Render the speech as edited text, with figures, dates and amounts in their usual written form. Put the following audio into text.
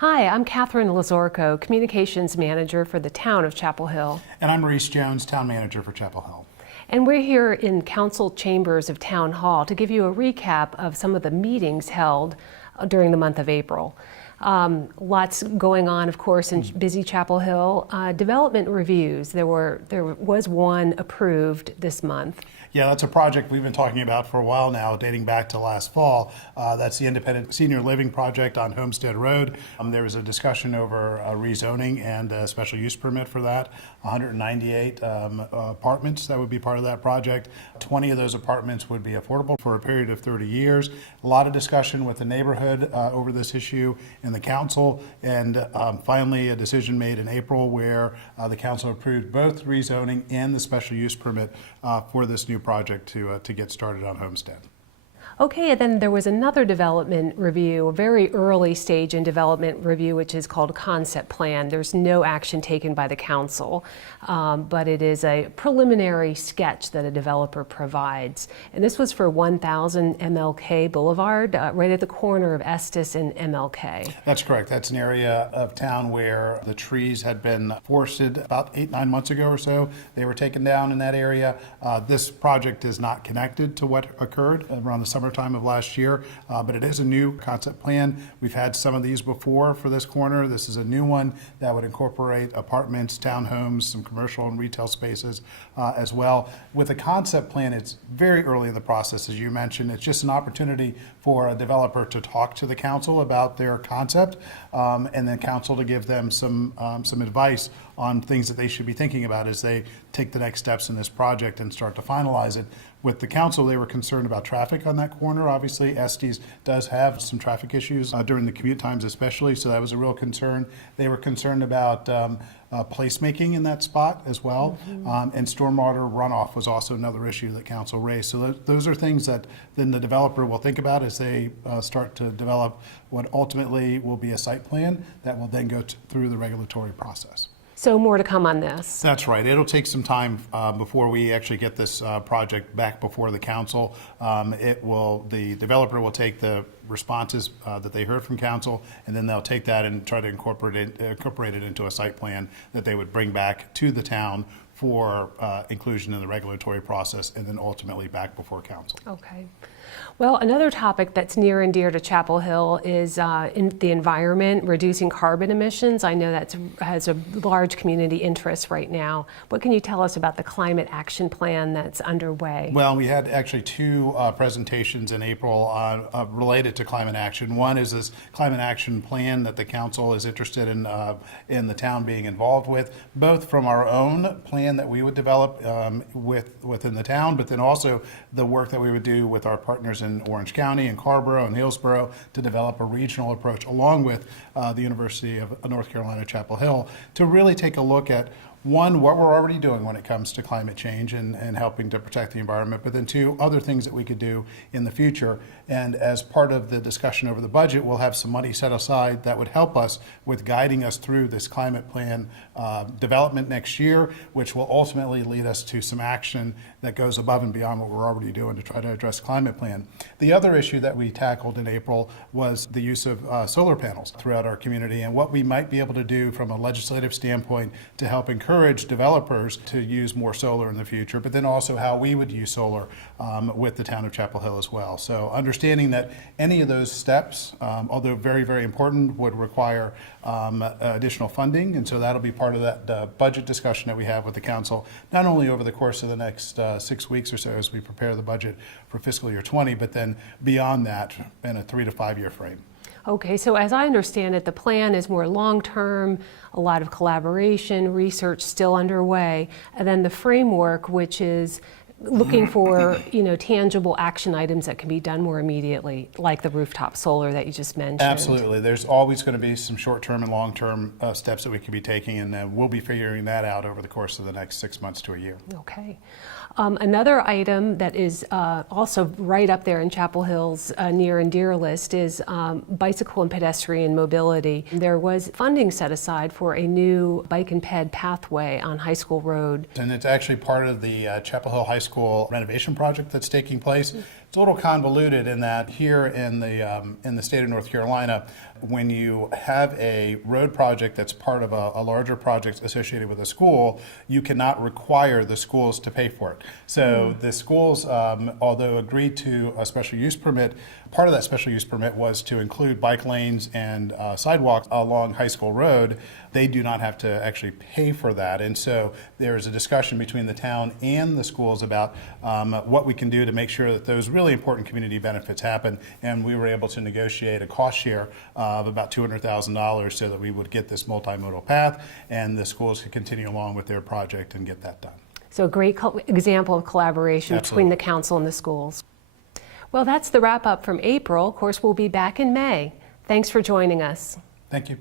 Hi, I'm Catherine Lazorko, Communications Manager for the town of Chapel Hill. And I'm Maurice Jones, Town Manager for Chapel Hill. And we're here in Council Chambers of Town Hall to give you a recap of some of the meetings held during the month of April. Lots going on, of course, in busy Chapel Hill. Development reviews, there was one approved this month. Yeah, that's a project we've been talking about for a while now, dating back to last fall. That's the independent senior living project on Homestead Road. There was a discussion over rezoning and a special use permit for that. 198 apartments that would be part of that project. 20 of those apartments would be affordable for a period of 30 years. A lot of discussion with the neighborhood over this issue in the council, and finally a decision made in April where the council approved both rezoning and the special use permit for this new project to get started on Homestead. Okay, and then there was another development review, a very early stage in development review, which is called concept plan. There's no action taken by the council, but it is a preliminary sketch that a developer provides. And this was for 1000 MLK Boulevard, right at the corner of Estes and MLK. That's correct. That's an area of town where the trees had been forested about 8-9 months ago or so. They were taken down in that area. This project is not connected to what occurred around the summertime of last year, but it is a new concept plan. We've had some of these before for this corner. This is a new one that would incorporate apartments, townhomes, some commercial and retail spaces as well. With a concept plan, it's very early in the process, as you mentioned. It's just an opportunity for a developer to talk to the council about their concept, and then council to give them some advice on things that they should be thinking about as they take the next steps in this project and start to finalize it. With the council, they were concerned about traffic on that corner. Obviously, Estes does have some traffic issues during the commute times especially, so that was a real concern. They were concerned about placemaking in that spot as well, and stormwater runoff was also another issue that council raised. So those are things that then the developer will think about as they start to develop what ultimately will be a site plan that will then go through the regulatory process. So more to come on this. That's right. It'll take some time before we actually get this project back before the council. The developer will take the responses that they heard from council, and then they'll take that and try to incorporate it into a site plan that they would bring back to the town for inclusion in the regulatory process, and then ultimately back before council. Okay. Well, another topic that's near and dear to Chapel Hill is in the environment, reducing carbon emissions. I know that has a large community interest right now. What can you tell us about the climate action plan that's underway? Well, we had actually two presentations in April related to climate action. One is this climate action plan that the council is interested in the town being involved with, both from our own plan that we would develop within the town, but then also the work that we would do with our partners in Orange County and Carrboro and Hillsborough to develop a regional approach along with the University of North Carolina, Chapel Hill, to really take a look at one, what we're already doing when it comes to climate change and helping to protect the environment, but then two, other things that we could do in the future. And as part of the discussion over the budget, we'll have some money set aside that would help us with guiding us through this climate plan development next year, which will ultimately lead us to some action that goes above and beyond what we're already doing to try to address climate plan. The other issue that we tackled in April was the use of solar panels throughout our community and what we might be able to do from a legislative standpoint to help encourage developers to use more solar in the future, but then also how we would use solar with the town of Chapel Hill as well. So understanding that any of those steps, although very, very important, would require additional funding, and so that'll be part of that budget discussion that we have with the council, not only over the course of the next 6 weeks or so as we prepare the budget for fiscal year 20, but then beyond that in a 3 to 5 year frame. Okay, so as I understand it, the plan is more long-term, a lot of collaboration, research still underway, and then the framework, which is looking for tangible action items that can be done more immediately, like the rooftop solar that you just mentioned. Absolutely. There's always going to be some short-term and long-term steps that we could be taking, and we'll be figuring that out over the course of the next 6 months to a year. Okay. Another item that is also right up there in Chapel Hill's near and dear list is bicycle and pedestrian mobility. There was funding set aside for a new bike and ped pathway on High School Road. And it's actually part of the Chapel Hill High School renovation project that's taking place. It's a little convoluted in that here in the state of North Carolina, when you have a road project that's part of a larger project associated with a school, you cannot require the schools to pay for it. So the schools, although agreed to a special use permit, part of that special use permit was to include bike lanes and sidewalks along High School Road. They do not have to actually pay for that. And so there's a discussion between the town and the schools about what we can do to make sure that those really important community benefits happen. And we were able to negotiate a cost share of about $200,000 so that we would get this multimodal path and the schools could continue along with their project and get that done. So a great example of collaboration between the council and the schools. Well, that's the wrap up from April. Of course, we'll be back in May. Thanks for joining us. Thank you.